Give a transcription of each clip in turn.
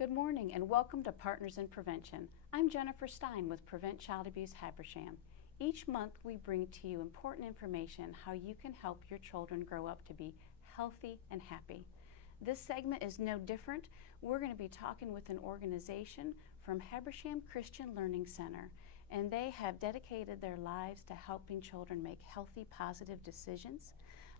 Good morning and welcome to Partners in Prevention. I'm Jennifer Stein with Prevent Child Abuse Habersham. Each month we bring to you important information how you can help your children grow up to be healthy and happy. This segment is no different. We're going to be talking with an organization from Habersham Christian Learning Center, and they have dedicated their lives to helping children make healthy, positive decisions.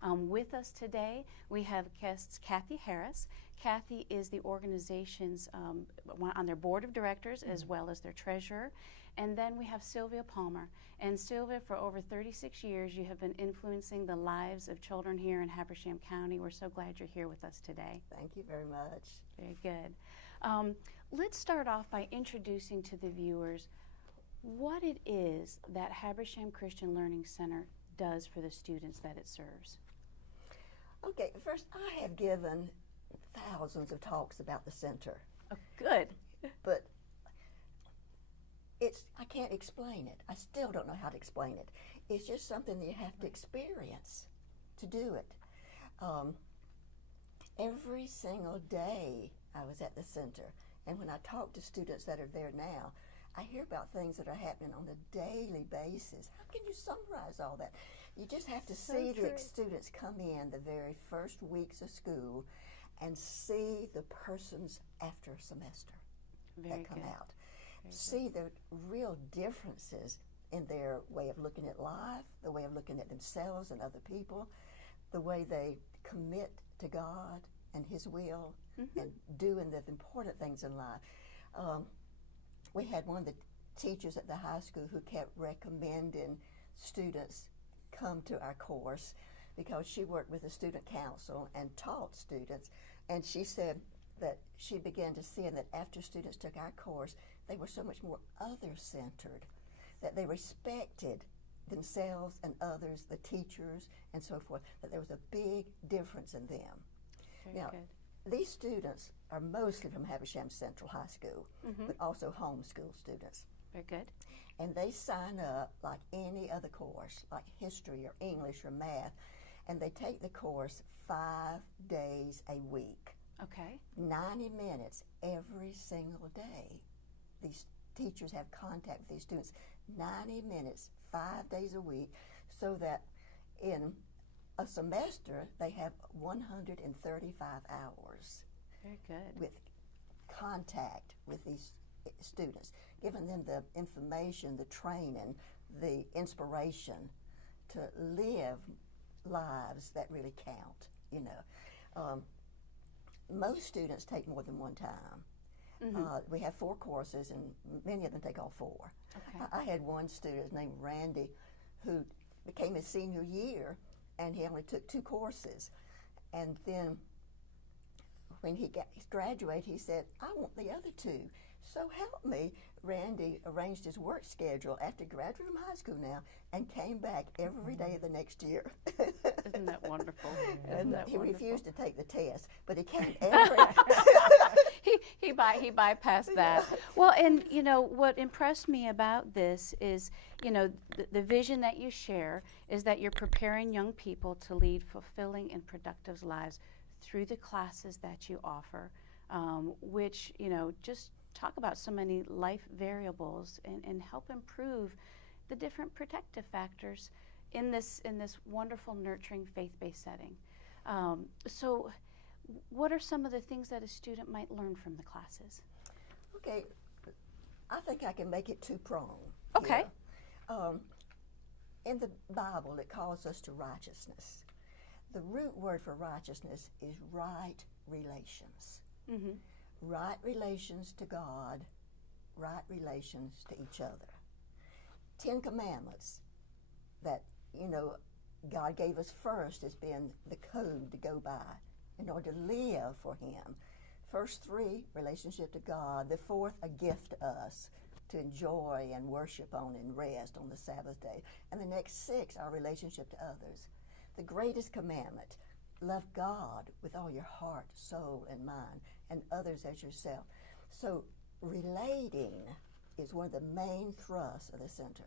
With us today, we have guests Kathy Harris. Kathy is the organization's on their board of directors as well as their treasurer. And then we have Sylvia Palmer. And Sylvia, for over 36 years, you have been influencing the lives of children here in Habersham County. We're so glad you're here with us today. Thank you very much. Very good. Let's start off by introducing to the viewers what it is that Habersham Christian Learning Center does for the students that it serves. Okay, first, I have given thousands of talks about the center. Oh, good. But I can't explain it. I still don't know how to explain it. It's just something that you have to experience to do it. Every single day I was at the center, and when I talk to students that are there now, I hear about things that are happening on a daily basis. How can you summarize all that? You just have to see the students come in the very first weeks of school and see the persons after a semester that come out. See the real differences in their way of looking at life, the way of looking at themselves and other people, the way they commit to God and His will and doing the important things in life. We had one of the teachers at the high school who kept recommending students come to our course because she worked with the student council and taught students, and she said that she began to see that after students took our course, they were so much more other-centered, that they respected themselves and others, the teachers and so forth, that there was a big difference in them. Very good. These students are mostly from Habersham Central High School, but also homeschool students. Very good. And they sign up like any other course, like history or English or math, and they take the course 5 days a week. Okay. 90 minutes every single day. These teachers have contact with these students 90 minutes, 5 days a week, so that in a semester they have 135 hours. Very good. With contact with these students, giving them the information, the training, the inspiration to live lives that really count, you know. Most students take more than one time. We have 4 courses, and many of them take all 4. Okay. I had one student named Randy who became his senior year, and he only took 2 courses. And then when he graduated, he said, I want the other 2. So help me. Randy arranged his work schedule after graduating from high school now and came back every day of the next year. Isn't that wonderful? And he refused to take the test, but he came every he bypassed that. Well, and you know what impressed me about this is, you know, the vision that you share is that you're preparing young people to lead fulfilling and productive lives through the classes that you offer, which, you know, just talk about so many life variables and help improve the different protective factors in this wonderful, nurturing, faith-based setting. So what are some of the things that a student might learn from the classes? Okay, I think I can make it 2-pronged. Okay. In the Bible, it calls us to righteousness. The root word for righteousness is right relations. Right relations to God, right relations to each other. 10 commandments that, you know, God gave us first as being the code to go by in order to live for Him. First 3, relationship to God. The 4th, a gift to us to enjoy and worship on and rest on the Sabbath day. And the next 6, our relationship to others. The greatest commandment, love God with all your heart, soul, and mind, and others as yourself. So relating is one of the main thrusts of the center.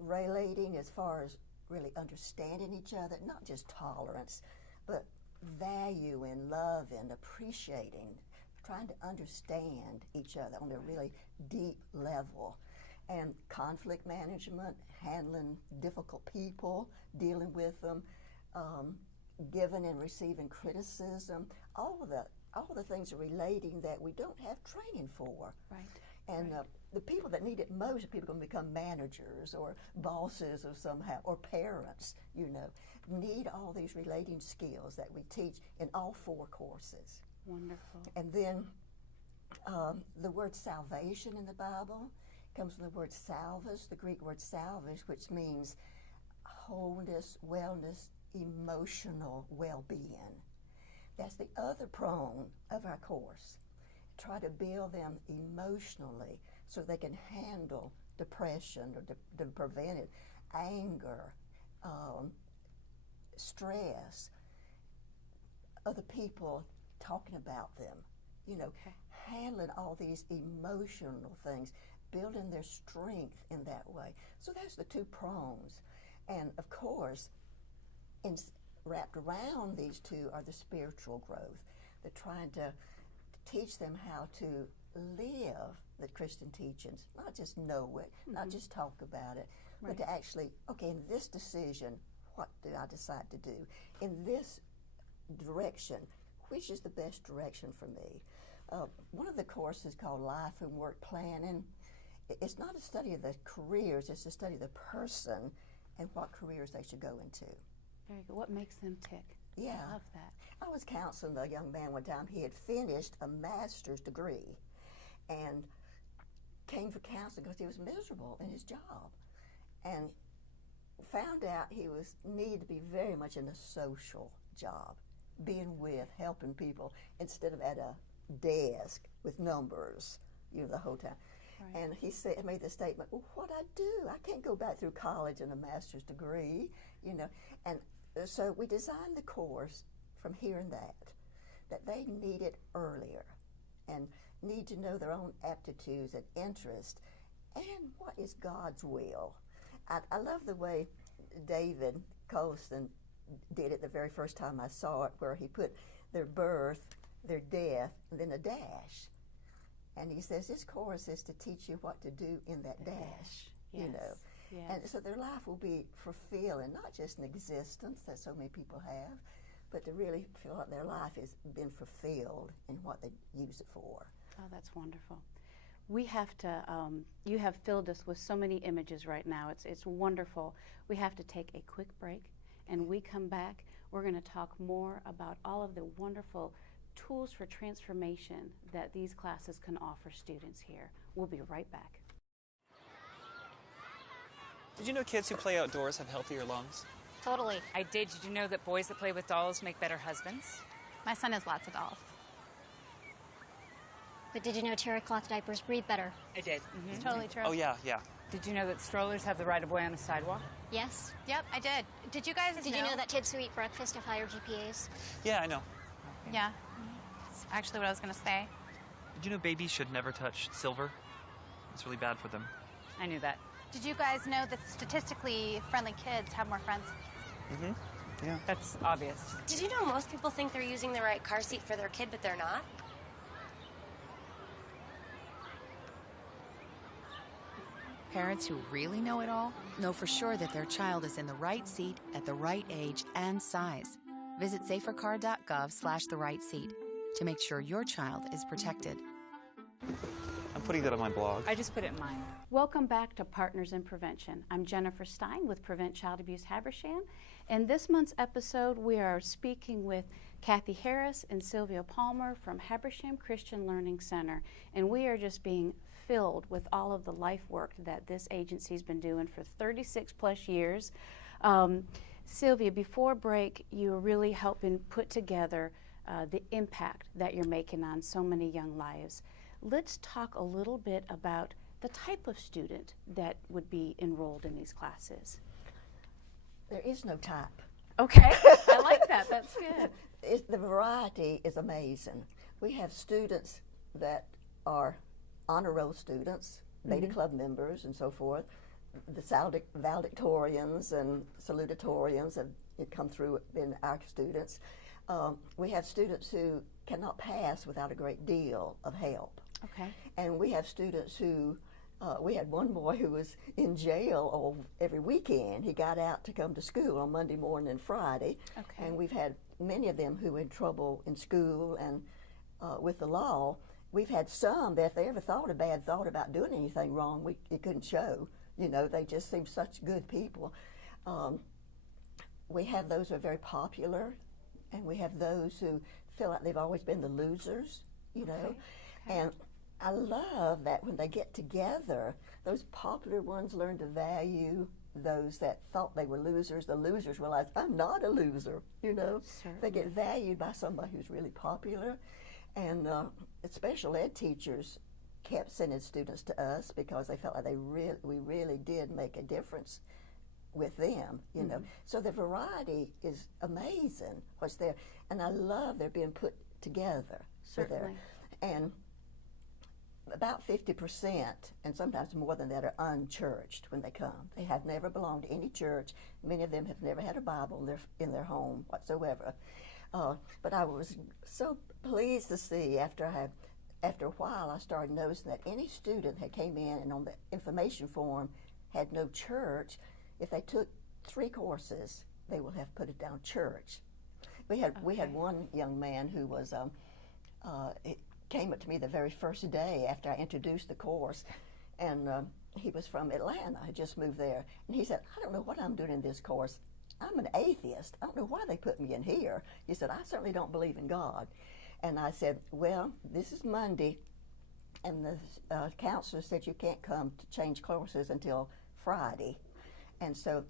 Relating as far as really understanding each other, not just tolerance, but valuing, loving, appreciating, trying to understand each other on a really deep level. And conflict management, handling difficult people, dealing with them, giving and receiving criticism, all of the things are relating that we don't have training for. Right. And the people that need it most are people going to become managers or bosses or somehow, or parents, you know, need all these relating skills that we teach in all 4 courses. Wonderful. And then the word salvation in the Bible comes from the word salvus, the Greek word salvus, which means wholeness, wellness, emotional well-being. That's the other prong of our course. Try to build them emotionally so they can handle depression or to prevent it, anger, stress, other people talking about them, you know, handling all these emotional things, building their strength in that way. So that's the 2 prongs. And of course, wrapped around these 2 are the spiritual growth. They're trying to teach them how to live the Christian teachings, not just know it, not just talk about it, but to actually, okay, in this decision, what did I decide to do? In this direction, which is the best direction for me? One of the courses called Life and Work Planning. It's not a study of the careers, it's a study of the person and what careers they should go into. Very good. What makes them tick? Yeah. I love that. I was counseling a young man one time. He had finished a master's degree and came for counseling because he was miserable in his job, and found out he needed to be very much in a social job, being with, helping people, instead of at a desk with numbers, you know, the whole time. Right. And he made the statement, well, what I do? I can't go back through college and a master's degree, you know. And so we designed the course from hearing that they need it earlier and need to know their own aptitudes and interests and what is God's will. I love the way David Colston did it the very first time I saw it, where he put their birth, their death, and then a dash. And he says, this course is to teach you what to do in that dash, yes. you know. Yes. And so their life will be fulfilling, not just an existence that so many people have, but to really feel like their life has been fulfilled in what they use it for. Oh, that's wonderful. We have to, you have filled us with so many images right now. It's wonderful. We have to take a quick break, and we come back. We're going to talk more about all of the wonderful tools for transformation that these classes can offer students here. We'll be right back. Did you know kids who play outdoors have healthier lungs? Totally. I did. Did you know that boys that play with dolls make better husbands? My son has lots of dolls. But did you know terry cloth diapers breathe better? I did. It's totally true. Oh, yeah. Did you know that strollers have the right of way on the sidewalk? Yes. Yep, I did. Did you guys Did you know that kids who eat breakfast have higher GPAs? Yeah, I know. Yeah. That's actually what I was going to say. Did you know babies should never touch silver? It's really bad for them. I knew that. Did you guys know that statistically friendly kids have more friends? Mm-hmm. Yeah. That's obvious. Did you know most people think they're using the right car seat for their kid, but they're not? Parents who really know it all know for sure that their child is in the right seat at the right age and size. Visit safercar.gov/the right seat to make sure your child is protected. I'm putting that on my blog. I just put it in mine. Welcome back to Partners in Prevention. I'm Jennifer Stein with Prevent Child Abuse Habersham. In this month's episode, we are speaking with Kathy Harris and Sylvia Palmer from Habersham Christian Learning Center, and we are just being filled with all of the life work that this agency's been doing for 36 plus years. Sylvia, before break, you were really helping put together the impact that you're making on so many young lives. Let's talk a little bit about the type of student that would be enrolled in these classes. There is no type. Okay, I like that. That's good. The variety is amazing. We have students that are honor roll students, Beta Club members, and so forth. The valedictorians and salutatorians have come through, been our students. We have students who cannot pass without a great deal of help. Okay. And we have students who, we had one boy who was in jail every weekend. He got out to come to school on Monday morning and Friday. Okay. And we've had many of them who were in trouble in school and with the law. We've had some that if they ever thought a bad thought about doing anything wrong, it couldn't show. You know, they just seem such good people. We have those who are very popular, and we have those who feel like they've always been the losers, you know. Okay. And I love that when they get together, those popular ones learn to value those that thought they were losers. The losers realize, I'm not a loser, you know. Certainly. They get valued by somebody who's really popular. And special ed teachers kept sending students to us because they felt like we really did make a difference with them, you know. So the variety is amazing what's there. And I love they're being put together. Certainly. And about 50%, and sometimes more than that, are unchurched when they come. They have never belonged to any church. Many of them have never had a Bible in their home whatsoever. But I was so pleased to see after a while I started noticing that any student that came in and on the information form had no church, if they took 3 courses, they will have put it down church. We had one young man who was came up to me the very first day after I introduced the course, and he was from Atlanta, had just moved there, and he said, I don't know what I'm doing in this course. I'm an atheist. I don't know why they put me in here. He said, I certainly don't believe in God. And I said, well, this is Monday, and the counselor said you can't come to change courses until Friday. And so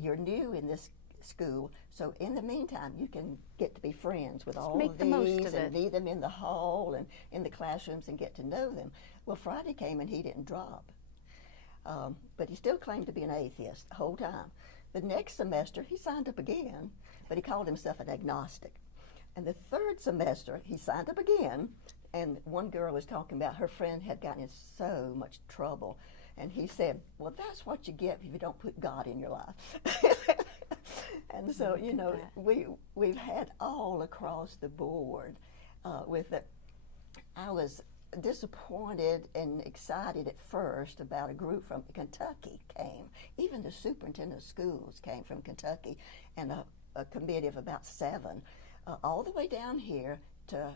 you're new in this school, so in the meantime, you can get to be friends with all make of the these most of and it. meet them in the hall and in the classrooms and get to know them. Well, Friday came and he didn't drop. But he still claimed to be an atheist the whole time. The next semester, he signed up again, but he called himself an agnostic. And the third semester, he signed up again, and one girl was talking about her friend had gotten in so much trouble. And he said, well, that's what you get if you don't put God in your life. And so, you know, we've had all across the board with it. I was disappointed and excited at first about a group from Kentucky came. Even the superintendent of schools came from Kentucky, and a committee of about 7, all the way down here to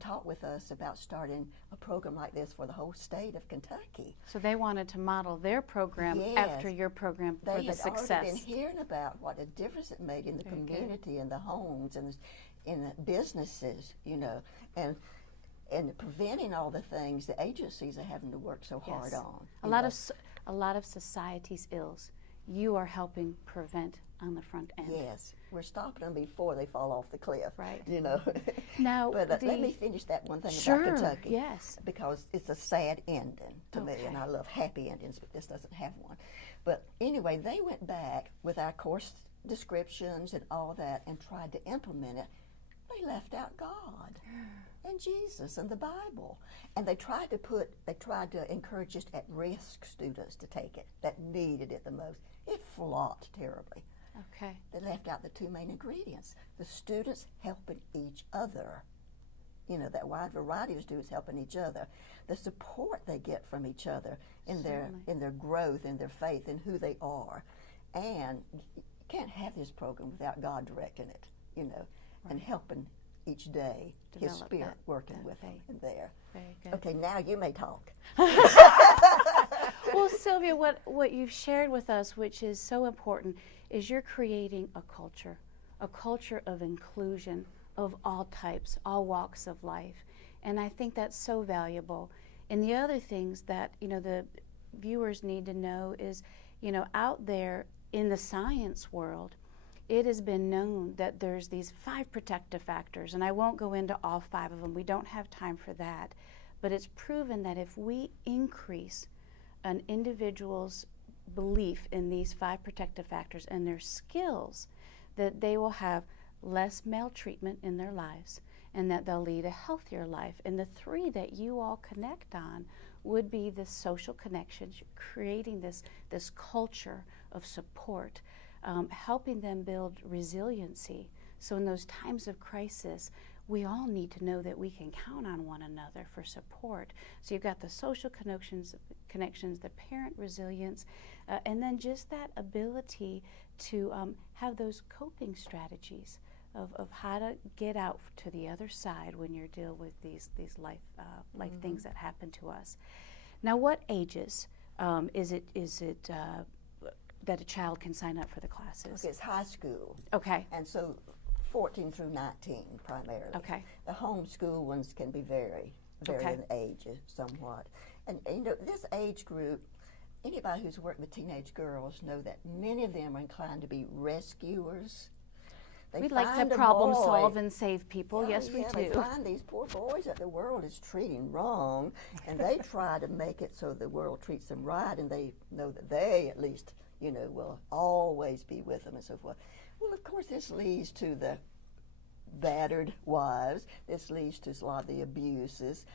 talk with us about starting a program like this for the whole state of Kentucky. So they wanted to model their program after your program for the success. They had already been hearing about what a difference it made in the community, in the homes, and in the businesses, you know, and preventing all the things the agencies are having to work so hard on. A lot of society's ills, you are helping prevent on the front end. Yes, we're stopping them before they fall off the cliff. Right. You know. Now, but let me finish that one thing Sure, about Kentucky. yes. Because it's a sad ending to me, and I love happy endings, but this doesn't have one. But anyway, they went back with our course descriptions and all that and tried to implement it. They left out God and Jesus and the Bible. And they tried to encourage just at-risk students to take it that needed it the most. It flopped terribly. Okay. They left out the 2 main ingredients. The students helping each other. You know, that wide variety of students helping each other. The support they get from each other in their growth, in their faith, in who they are. And you can't have this program without God directing it, you know, and helping each day, His Spirit working with them in there. Very good. Okay, now you may talk. Well, Sylvia, what you've shared with us, which is so important, is you're creating a culture of inclusion of all types, all walks of life. And I think that's so valuable. And the other things that, you know, the viewers need to know is, you know, out there in the science world, it has been known that there's these 5 protective factors, and I won't go into all 5 of them. We don't have time for that. But it's proven that if we increase an individual's belief in these 5 protective factors and their skills, that they will have less maltreatment in their lives and that they'll lead a healthier life. And the 3 that you all connect on would be the social connections, creating this culture of support, helping them build resiliency. So in those times of crisis, we all need to know that we can count on one another for support. So you've got the social connections, the parent resilience, and then just that ability to have those coping strategies of how to get out to the other side when you're dealing with these life things that happen to us. Now, what ages is it that a child can sign up for the classes? Okay, it's high school. Okay. And so 14 through 19 primarily. Okay. The homeschool ones can be vary Okay. in age somewhat. And you know, this age group, anybody who's worked with teenage girls know that many of them are inclined to be rescuers. They We'd like find to a problem boy. solve and save people. Yeah, Yes, we yeah, do. They find these poor boys that the world is treating wrong, and they try to make it so the world treats them right, and they know that they, at least, you know, will always be with them and so forth. Well, of course, this leads to the battered wives. This leads to a lot of the abuses.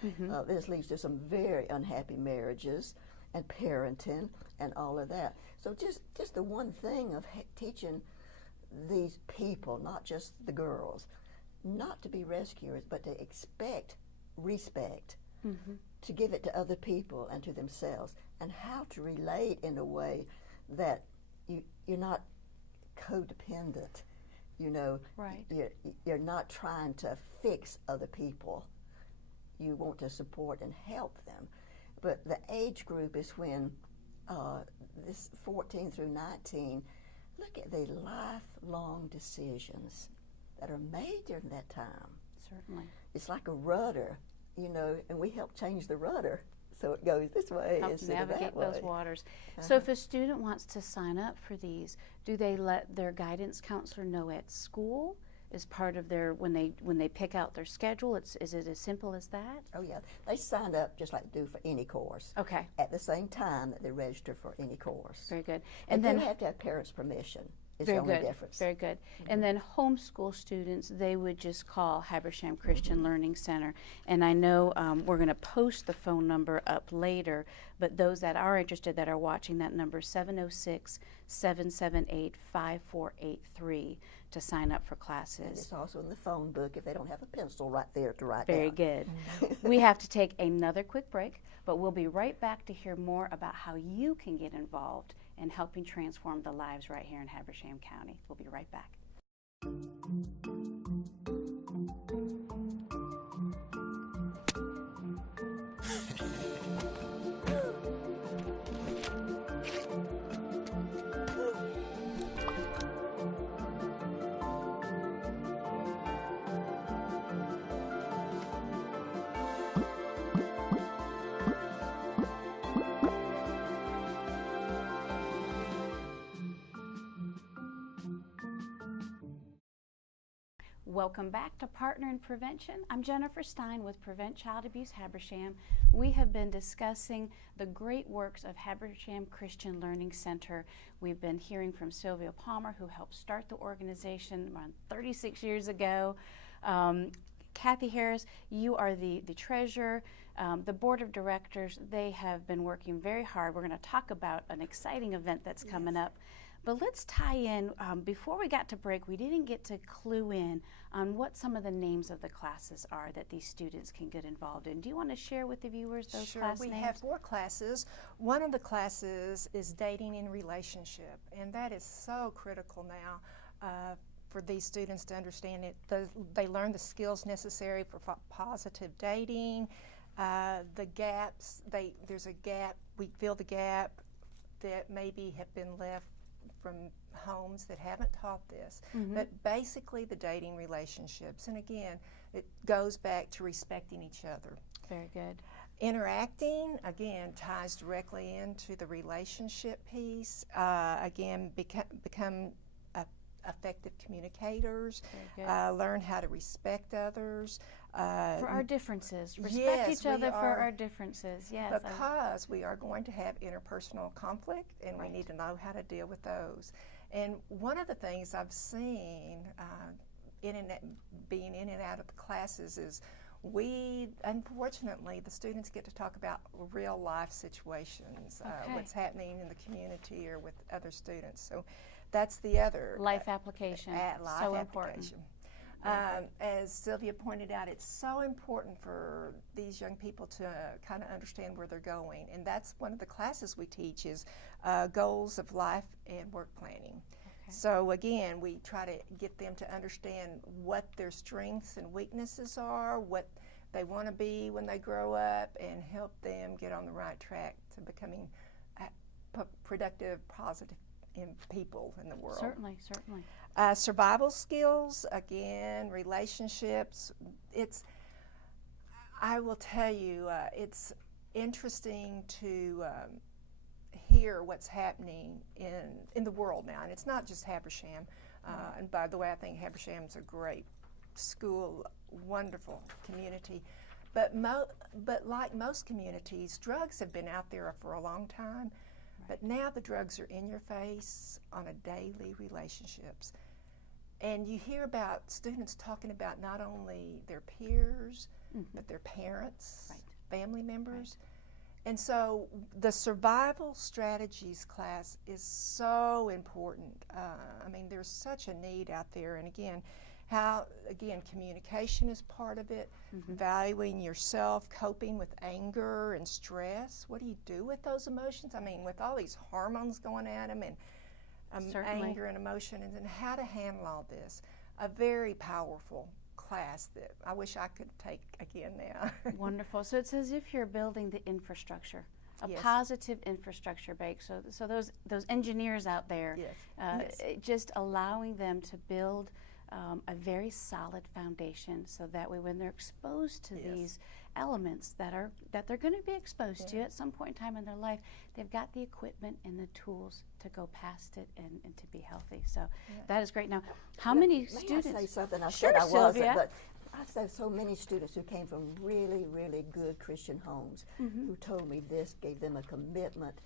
This leads to some very unhappy marriages and parenting and all of that. So just the one thing of teaching these people, not just the girls, not to be rescuers, but to expect respect, to give it to other people and to themselves, and how to relate in a way that you're not codependent. You know, Right. You're not trying to fix other people. You want to support and help them. But the age group is when this 14 through 19, look at the lifelong decisions that are made during that time. Certainly. It's like a rudder, you know, and we help change the rudder so it goes this way Help instead of navigate that way. those waters. So if a student wants to sign up for these, do they let their guidance counselor know at school as part of their, when they pick out their schedule? Is it as simple as that? Oh yeah, they sign up just like they do for any course. Okay. At the same time that they register for any course. Very good. And then they have to have parents' permission. Is the only difference. Very good. And then homeschool students, they would just call Habersham Christian Learning Center. And I know we're going to post the phone number up later, but those that are interested that are watching, that number is 706-778-5483 to sign up for classes. And it's also in the phone book if they don't have a pencil right there to write Very down. good. We have to take another quick break, but we'll be right back to hear more about how you can get involved in helping transform the lives right here in Habersham County. We'll be right back. Welcome back to Partner in Prevention. I'm Jennifer Stein with Prevent Child Abuse Habersham. We have been discussing the great works of Habersham Christian Learning Center. We've been hearing from Sylvia Palmer, who helped start the organization around 36 years ago. Kathy Harris, you are the treasurer. The board of directors, they have been working very hard. We're going to talk about an exciting event that's coming up. But let's tie in, before we got to break, we didn't get to clue in on what some of the names of the classes are that these students can get involved in. Do you want to share with the viewers those class names? Sure, we have 4 classes. One of the classes is dating in relationship, and that is so critical now for these students to understand it. They learn the skills necessary for positive dating, the gaps, there's a gap, we fill the gap that maybe have been left from homes that haven't taught this. But basically the dating relationships, and again, it goes back to respecting each other. Very good. Interacting, again, ties directly into the relationship piece. Again, become effective communicators, learn how to respect others. For our differences, respect yes, each other for are, our differences, yes. Because we are going to have interpersonal conflict, and we need to know how to deal with those. And one of the things I've seen being in and out of the classes is unfortunately, the students get to talk about real life situations, what's happening in the community or with other students. So that's the other life application, life so application. As Sylvia pointed out, it's so important for these young people to kind of understand where they're going, and that's one of the classes we teach is goals of life and work planning. So again, we try to get them to understand what their strengths and weaknesses are, what they want to be when they grow up, and help them get on the right track to becoming productive, positive people in the world. Certainly, certainly. Survival skills, again, relationships. I will tell you, it's interesting to hear what's happening in the world now. And it's not just Habersham. And by the way, I think Habersham's a great school, wonderful community. But like most communities, drugs have been out there for a long time. But now the drugs are in your face on a daily relationships. And you hear about students talking about not only their peers, but their parents, family members. And so the survival strategies class is so important. I mean, there's such a need out there. And again, communication is part of it, valuing yourself, coping with anger and stress. What do you do with those emotions? I mean, with all these hormones going at them and anger and emotion, and then how to handle all this. A very powerful class that I wish I could take again now. Wonderful. So it's as if you're building the infrastructure, a positive infrastructure base. So those engineers out there, just allowing them to build a very solid foundation, so that way when they're exposed to these elements that they're going to be exposed to at some point in time in their life, they've got the equipment and the tools to go past it and to be healthy. So that is great. Now, how many students? May I say something? I Sure, said I Sylvia. wasn't, but I said so many students who came from really, really good Christian homes who told me this gave them a commitment,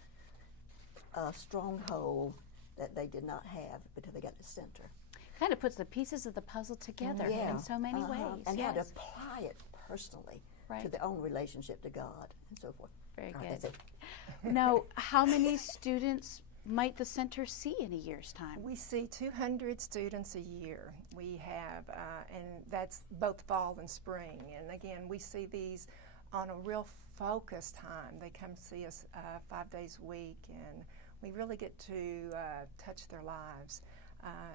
a stronghold that they did not have until they got to center. Kind of puts the pieces of the puzzle together in so many ways. And how to apply it personally to their own relationship to God and so forth. Very All good. right, that's it. Now, how many students might the center see in a year's time? We see 200 students a year. We have, and that's both fall and spring. And again, we see these on a real focused time. They come see us 5 days a week, and we really get to touch their lives.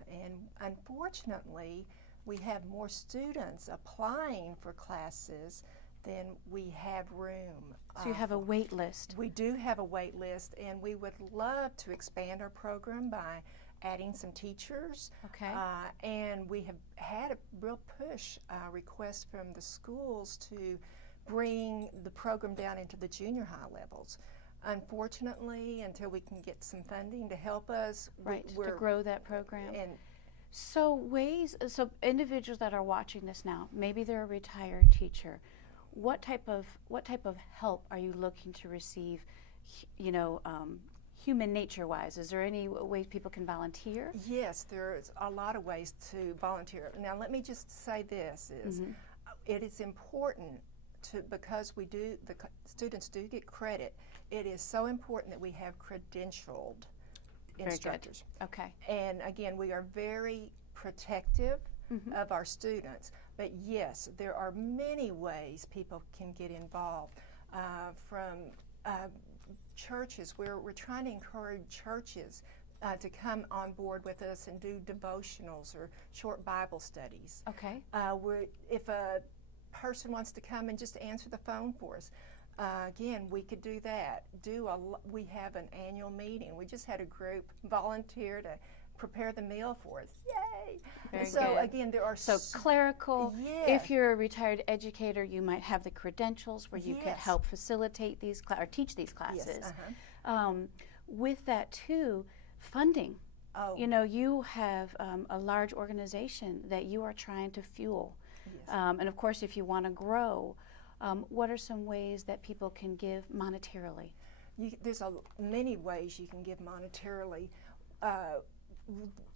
And unfortunately, we have more students applying for classes than we have room. So you have a wait list. We do have a wait list, and we would love to expand our program by adding some teachers. Okay. And we have had a real push request from the schools to bring the program down into the junior high levels. Unfortunately, until we can get some funding to help us, to grow that program. And so individuals that are watching this now, maybe they're a retired teacher. What type of help are you looking to receive? Human nature-wise, is there any ways people can volunteer? Yes, there's a lot of ways to volunteer. Now, let me just say this: it is important because the students do get credit. It is so important that we have credentialed instructors. Okay. And again, we are very protective of our students. But yes, there are many ways people can get involved. From churches, where we're trying to encourage churches to come on board with us and do devotionals or short Bible studies. Okay. If a person wants to come and just answer the phone for us, again, we could do that. We have an annual meeting. We just had a group volunteer to prepare the meal for us. Yay! Very so good. Again, there are clerical. Yeah. If you're a retired educator, you might have the credentials where you could help facilitate these or teach these classes. Yes. With that too, funding. Oh. You have a large organization that you are trying to fuel. Yes. And of course, if you want to grow, what are some ways that people can give monetarily? There's many ways you can give monetarily.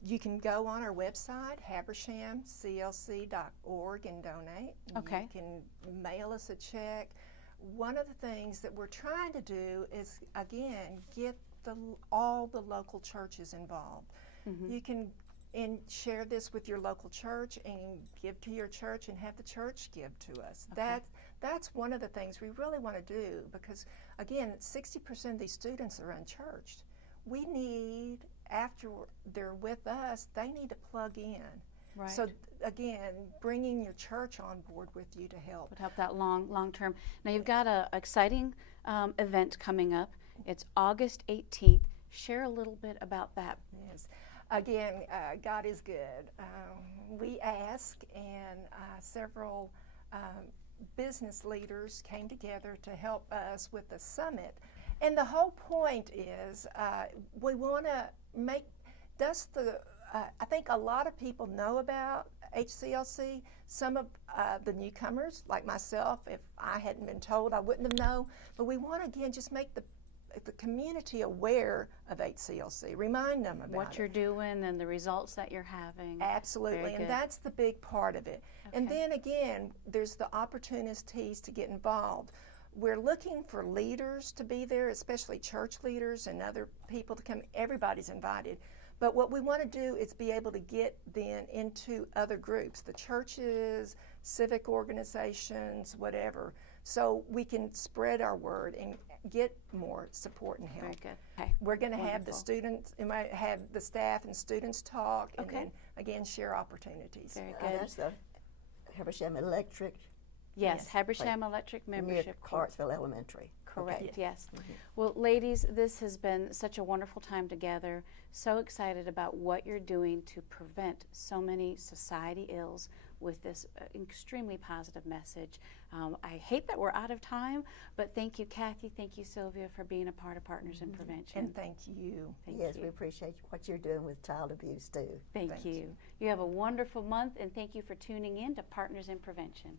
You can go on our website, habershamclc.org, and donate. Okay. You can mail us a check. One of the things that we're trying to do is, again, get all the local churches involved. You can and share this with your local church and give to your church and have the church give to us. Okay. That's one of the things we really want to do, because again, 60% of these students are unchurched. We need, after they're with us, they need to plug in. Right. So again, bringing your church on board with you to help. Would help that long term. Now you've got an exciting event coming up. It's August 18th. Share a little bit about that. Yes. Again, God is good. We asked, and several business leaders came together to help us with the summit. And the whole point is we want to make, I think a lot of people know about HCLC. Some of the newcomers, like myself, if I hadn't been told, I wouldn't have known. But we want to, again, just make the community aware of HCLC, remind them about What you're doing and the results that you're having. Absolutely, Very and good. that's the big part of it. Okay. And then again, there's the opportunities to get involved. We're looking for leaders to be there, especially church leaders and other people to come. Everybody's invited. But what we want to do is be able to get then into other groups, the churches, civic organizations, whatever, so we can spread our word and get more support and help. Very good. Okay. We're going to have the Wonderful. students, we might have the staff and students talk, and Okay. then again share opportunities. Very good. That's the Habersham Electric Yes, Yes. Habersham Electric near membership. Clarksville Elementary. Correct, Okay. yes. Well, ladies, this has been such a wonderful time together. So excited about what you're doing to prevent so many society ills with this extremely positive message. I hate that we're out of time, but thank you, Kathy. Thank you, Sylvia, for being a part of Partners in Prevention. And thank you. Thank Yes, you. we appreciate what you're doing with child abuse too. Thank Thank you. you. You have a wonderful month, and thank you for tuning in to Partners in Prevention.